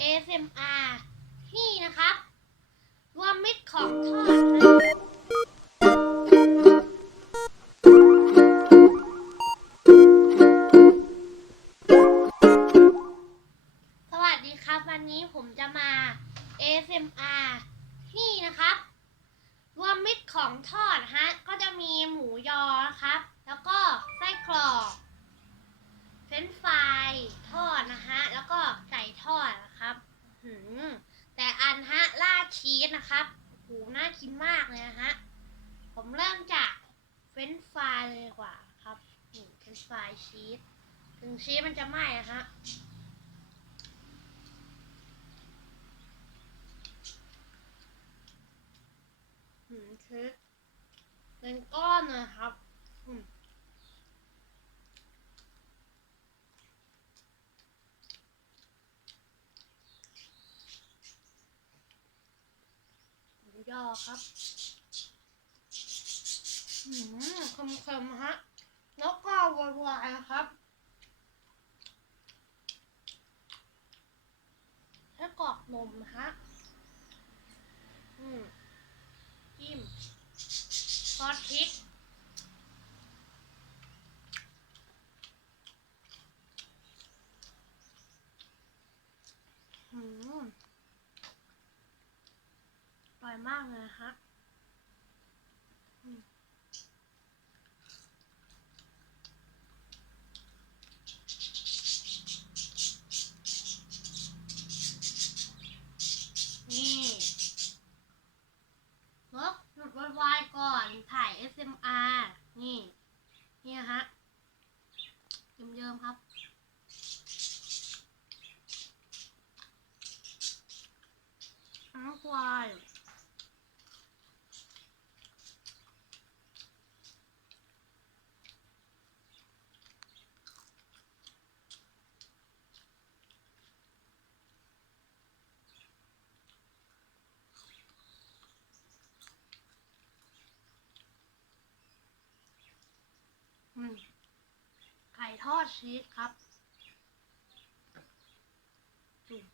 ASMR นี่นะครับ รวมมิตรของทอดนะสวัสดีครับวันนี้ผมจะมา ASMR นี่นะครับ รวมมิตรของทอดฮะ ก็จะมีหมูยอนะครับ แล้วก็ไส้กรอก เฟรนช์ฟรายทอดนะฮะ แล้วก็ไก่ทอดนะครับหืมแต่อันฮะราดชีสนะครับโห น่ากินมากเลยนะฮะ ผมเริ่มจากเฟรนฟรายเลยกว่าครับนี่เฟรนฟรายชีส ถึงชีสมันจะไหม้อะฮะหืมคือเป็นก้อนนะครับ อืม ยอครับอืมเค็มๆฮะ แล้วก็วายๆครับแล้วกรอกนมฮะ อืมจิ้มซอสพริก อืม อร่อย มากเลยนะฮะนี่ลบหยุดวายก่อน ถ่าย SMR นี่ นี่นะฮะเยิ้มๆครับ น้ำควาย อืมไก่ทอ ดชีสครับอืม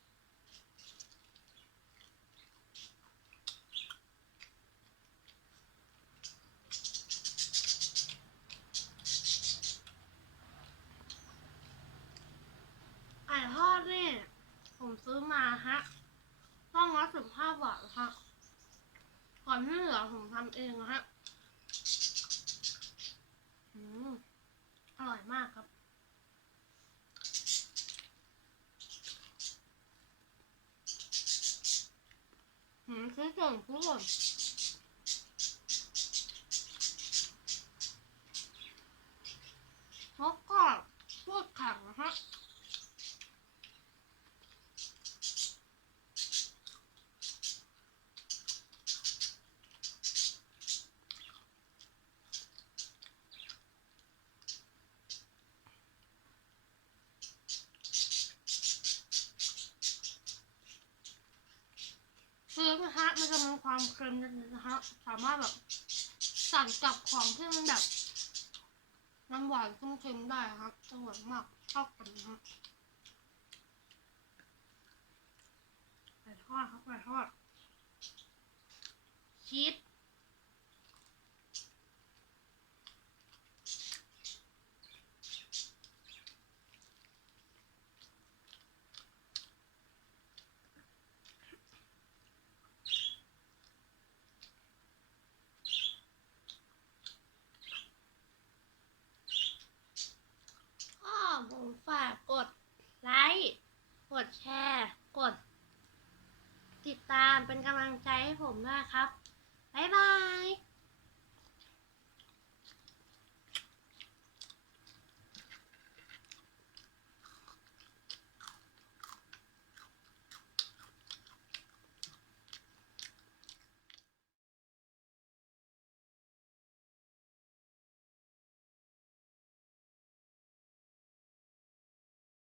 ไก่ทอดนี่ ผมซื้อมาฮะต้องร้อยสิบห้าบาทฮะก่อนที่เหลือผมทำเองฮะ อืม อร่อยมากครับ หื มซื้อก่อนซื้อก่อนแล้วก็พูดแข็งนะฮะ ซื้อนะฮะมันจะมีความเค็มนะฮะสามารถแบบสั่งกับของที่มันแบบน้ำหวานเค็มๆได้ครับอร่อยมากชอบกันนะฮะไก่ทอดครับไก่ทอดชีสก็ผมฝากกดไลค์ ก ดแชร์ กด ติดตามเป็นกำลังใจให้ผมด้วยครับ บ๊ายบาย